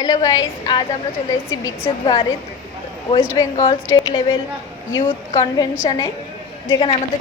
Hello guys, आज আমরা চলে এসেছি বিকশিত Bharat west Bengal state level youth কনভেনশনে, যেখানে আমাদের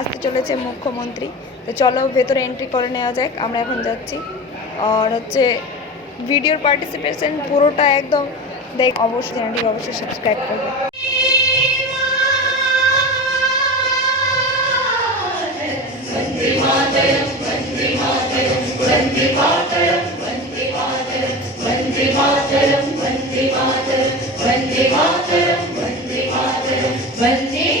আসতে চলেছে মুখ্যমন্ত্রী। তো চলো ভেতরে এন্ট্রি করে নেওয়া যাক। আমরা এখন যাচ্ছি। আর হচ্ছে ভিডিওর পার্টিসিপেশন পুরোটা একদম অবশ্যই চ্যানেলটি অবশ্যই সাবস্ক্রাইব করবে। वन्दे मातरं वन्दे मातरं वन्दे मातरं वन्दे मातरं वन्दे मातरं वन्दे मातरं वन्दे मातरं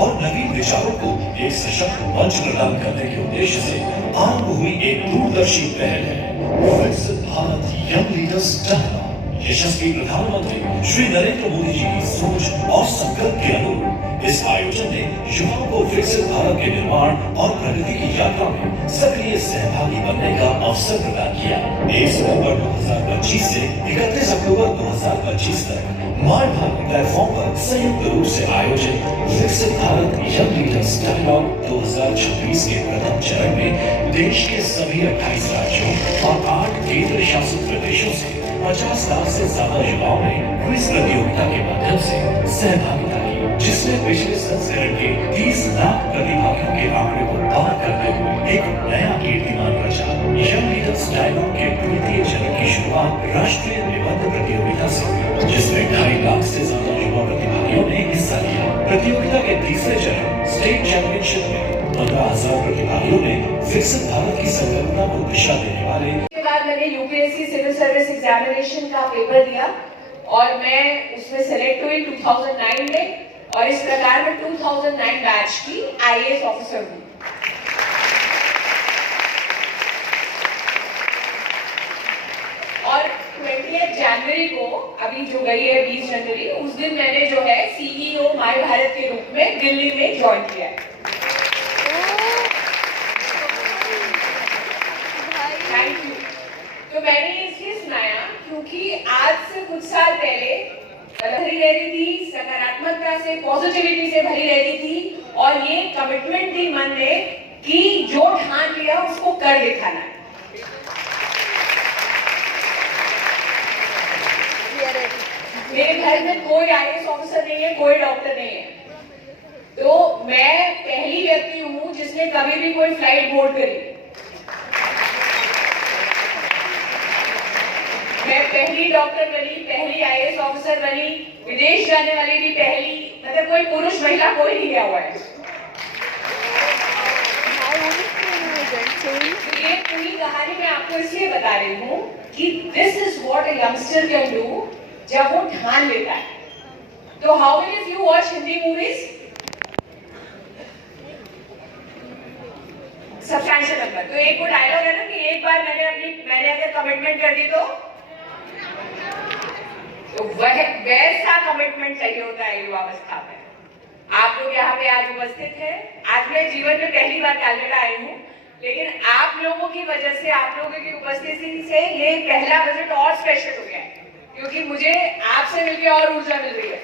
और नवीन विचारों को एक सशक्त मंच प्रदान करने के उद्देश्य से आरंभ हुई एक दूरदर्शी पहल है विकसित भारत यंग लीडर्स डायलॉग। यशस्वी प्रधानमंत्री श्री नरेंद्र मोदी जी की सोच और संकल्प के अनुरूप इस आयोजन ने युवाओं को विकसित भारत के निर्माण और प्रगति की यात्रा में सक्रिय सहभागी बनने का अवसर प्रदान किया। 1 सितंबर 2025 से 31 अक्टूबर 2025 तक माय भारत प्लेटफॉर्म पर संयुक्त रूप से आयोजित विकसित भारत यंग लीडर्स डायलॉग 2026 के प्रथम चरण में देश के सभी 28 राज्यों और 8 केंद्र शासित प्रदेशों से 50 लाख से ज्यादा युवाओं ने क्विज प्रतियोगिता के माध्यम से सहभागिता की, जिसने पिछले संस्करण के 30 लाख प्रतिभागियों के आंकड़े को पार करते हुए एक नया कीर्तिमान रचा। यंग लीडर्स डायलॉग के द्वितीय चरण की शुरुआत राष्ट्रीय निबंध प्रतियोगिता से हुई, जिसमें 2.5 लाख से ज्यादा युवा प्रतिभागियों ने हिस्सा लिया। प्रतियोगिता के तीसरे चरण स्टेट चैंपियनशिप में 15,000 प्रतिभागियों ने विकसित भारत की संकल्पना को दिशा देने वाले। मैंने यूपीएससी सिविल सर्विस एग्जामिनेशन का पेपर दिया और मैं उसमें सेलेक्ट हुई 2009 में, और इस प्रकार मैं 2009 बैच की आईएएस ऑफिसर हूँ। 20 जनवरी को, अभी जो गई है 20 जनवरी, उस दिन मैंने जो है CEO माय भारत के रूप में दिल्ली में ज्वाइन किया है। Thank you. तो मैंने ये इसलिए सुनाया क्योंकि आज से कुछ साल पहले भरी रहती थी, सकारात्मकता से, पॉजिटिविटी से भरी रहती थी, और ये कमिटमेंट थी मन में कि जो ठान लिया उसको कर दिखाना है। मेरे घर में कोई IAS ऑफिसर नहीं है, कोई डॉक्टर नहीं है, तो मैं पहली व्यक्ति हूँ जिसने कभी भी कोई फ्लाइट बोर्ड करी। मैं पहली डॉक्टर बनी, पहली IAS ऑफिसर बनी, विदेश जाने वाली भी पहली, मतलब कोई पुरुष महिला कोई नहीं गया हुआ है। तो ये पूरी कहानी मैं आपको इसलिए बता रही हूँ कि this is what a youngster can do जब वो ठान लेता है। तो how many of you watch Hindi movies? Substantial number. तो एक वो डायलॉग है ना कि एक बार मैंने अगर कमिटमेंट कर दी तो वह वैसा कमिटमेंट चाहिए होता है युवावस्था में। आप लोग यहाँ पे आज उपस्थित हैं। आज मैं जीवन में पहली बार कैलकाटा आई हूँ, लेकिन आप लोगों की वजह से, आप लोगों की उपस्थिति से ये पहला विजिट और स्पेशल हो गया है, क्योंकि मुझे आपसे मिलकर और ऊर्जा मिल रही है।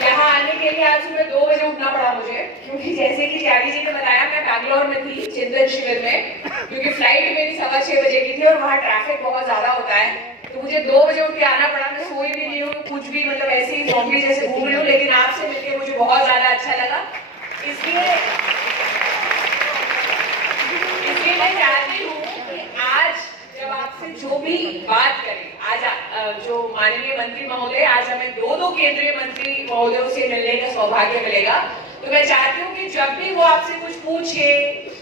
यहाँ आने के लिए आज सुबह 2 बजे उठना पड़ा मुझे, क्योंकि जैसे कि त्यागी जी ने बताया, मैं बैंगलोर में थी चिंतन शिविर में, क्योंकि फ्लाइट मेरी 6:15 बजे की थी और वहाँ ट्रैफिक बहुत ज्यादा होता है, तो मुझे 2 बजे उठ के आना पड़ा। मैं सोई भी नहीं हूँ, कुछ भी, मतलब ऐसे ही ज़ॉम्बी जैसे घूम रही हूँ, लेकिन आपसे मिलकर मुझे बहुत ज्यादा अच्छा लगा। इसलिए मैं चाहती हूँ कि आज जब आपसे जो भी बात करें, आज जो माननीय मंत्री महोदय, आज हमें 2 केंद्रीय मंत्री महोदयों से मिलने का सौभाग्य मिलेगा, तो मैं चाहती हूँ कि जब भी वो आपसे कुछ पूछे,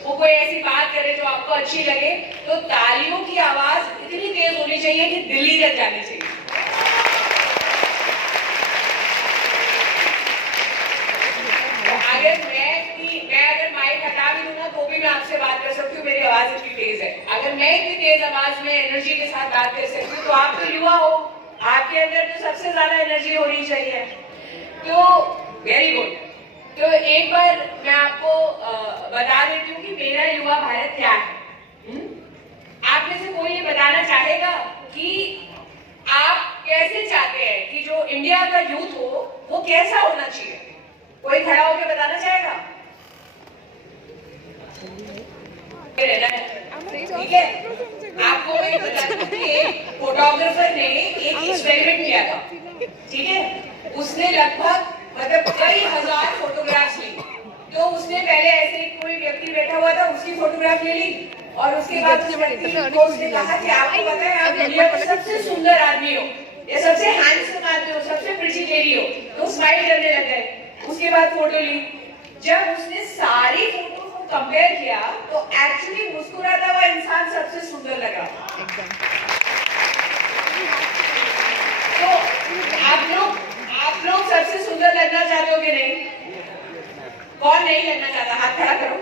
वो कोई ऐसी बात करे जो आपको अच्छी लगे, तो तालियों की आवाज इतनी तेज होनी चाहिए कि दिल्ली तक जानी चाहिए। अगर माइक हटा भी दूं ना तो भी मैं आपसे बात कर सकती हूँ, मेरी आवाज इतनी तेज है। अगर मैं इतनी तेज आवाज में एनर्जी के साथ बात कर सकती हूँ, तो आप तो युवा हो, आपके अंदर तो सबसे ज्यादा एनर्जी होनी चाहिए। तो वेरी गुड। तो एक बार मैं आपको बता देती हूँ कि मेरा युवा भारत क्या है। आप में से कोई ये बताना चाहेगा कि आप कैसे चाहते हैं कि जो इंडिया का यूथ हो वो कैसा होना चाहिए? कोई खड़ा होकर बताना चाहेगा? ठीक है, आपको मैं बता दूं कि एक फोटोग्राफर ने एक एक्सपेरिमेंट किया था, ठीक है, उसने लगभग मतलब कई हजार फोटोग्राफ्स ली। तो उसने पहले ऐसे कोई व्यक्ति बैठा हुआ था, उसकी फोटोग्राफ ले ली, और उसके बाद उस व्यक्ति को उसने कहा कि आपको पता है आप दुनिया में सबसे सुंदर आदमी हो, या सबसे हैंडसम आदमी हो, सबसे प्रिटी लेडी हो, तो स्माइल करने लग गए। उसके बाद फोटो ली। जब उसने सारी फोटो को कंपेयर किया तो एक्चुअली मुस्कुराता हुआ इंसान सबसे सुंदर लगा। तो आप लोग सबसे सुंदर लगना चाहते हो कि नहीं? कौन नहीं लगना चाहता? हाथ खड़ा करो।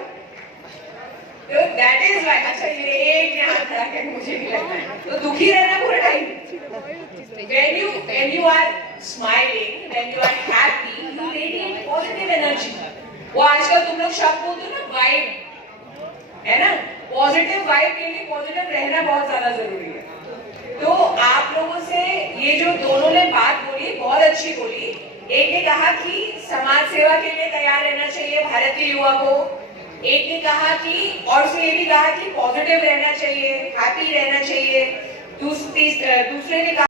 तो दैट इज व्हाई। अच्छा, ये एक ने हाथ खड़ा किया, मुझे भी लगना है। तो दुखी रहना पूरा time. When you are smiling, when you are happy, you radiate positive energy. वो आजकल तुम लोग शब्द बोलते हो ना, वाइब, है ना? पॉजिटिव वाइब के लिए पॉजिटिव रहना बहुत ज्यादा जरूरी है। तो आप लोगों से ये जो दोनों ने बात बोली, बहुत अच्छी बोली। एक ने कहा कि समाज सेवा के लिए तैयार रहना चाहिए भारतीय युवा को, एक ने कहा कि, और उसने ये भी कहा कि पॉजिटिव रहना चाहिए, हैप्पी रहना चाहिए। दूसरे ने कहा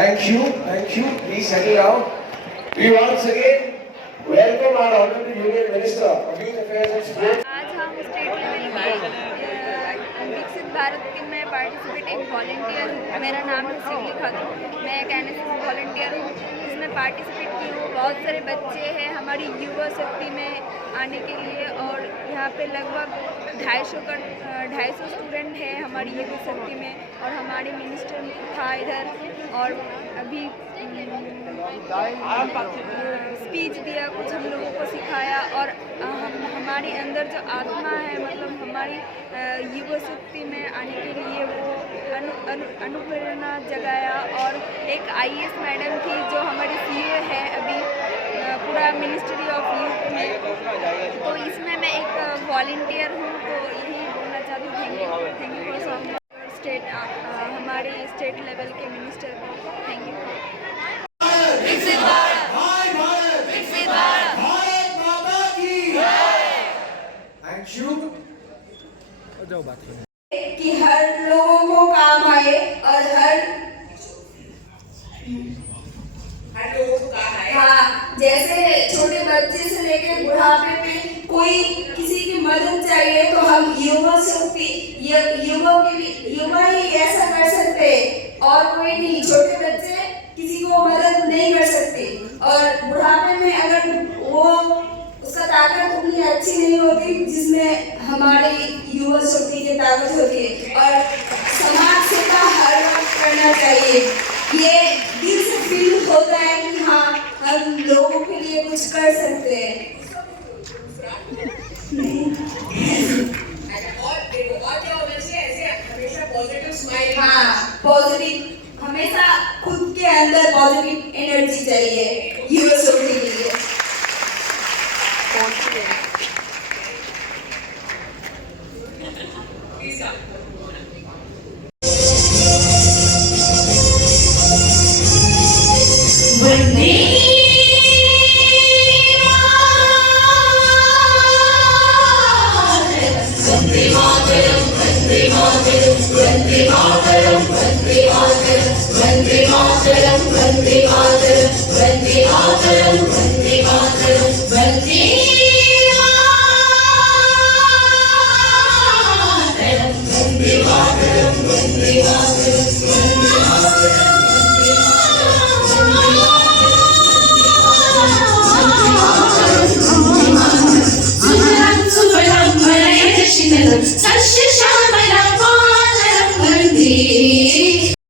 Thank you. Please settle down. We once again welcome our Honorable Union Minister of Youth Affairs and Sports. आज हम स्टेट लेवल पर विकसित भारत के में पार्टिसिपेट एक वॉलंटियर हूँ। मेरा नाम है शिवली खातून। मैं एक NSS वॉलंटियर हूँ। में पार्टिसिपेट की हूँ। बहुत सारे बच्चे हैं हमारी युवा शक्ति में आने के लिए, और यहाँ पे लगभग 250 स्टूडेंट है हमारी युवा शक्ति में। और हमारी मिनिस्टर था इधर, और अभी स्पीच दिया, कुछ हम लोगों को सिखाया, और हमारे अंदर जो आत्मा है, मतलब हमारी युवा शक्ति में आने के लिए वो अनुप्रेरणा जगाया। और एक IAS मैडम थी जो हमारी CA है अभी पूरा मिनिस्ट्री ऑफ यूथ में, तो इसमें मैं एक वॉलंटियर हूँ। तो यही बोलना चाहती हूँ, thank you for support state, हमारे स्टेट लेवल के मिनिस्टर को थैंक यू। विकसित भारत, विकसित भारत, भारत माता की Thank you. कि हर लोगों को काम आए और हर लोगों को कहा है हाँ, जैसे छोटे बच्चे से लेकर बुढ़ापे में कोई किसी की मदद चाहिए तो हम युवा शक्ति युवा के लिए युवा ही ऐसा कर सकते हैं, और कोई नहीं। छोटे बच्चे किसी को मदद नहीं कर सकते, और बुढ़ापे में अगर वो उसका ताकत उतनी अच्छी नहीं होती जिसमें हमारी युवा शक्ति की ताकत होती है। और समाज सेवा हर वक्त करना चाहिए, ये दिल से फील होता है कि हाँ हम लोगों के लिए कुछ कर सकते हैं। और देखो, और क्या होना चाहिए, ऐसे हमेशा पॉजिटिव स्माइल। हाँ, पॉजिटिव, हमेशा खुद के अंदर पॉजिटिव एनर्जी चाहिए युवा शक्ति के लिए। वंदे मातरम, वंदे मातरम, वंदे मातरम, वंदे मातरम, वंदे मातरम, वंदे मातरम, वंदे मातरम, वंदे मातरम, वंदे मातरम, वंदे मातरम, वंदे मातरम, वंदे मातरम।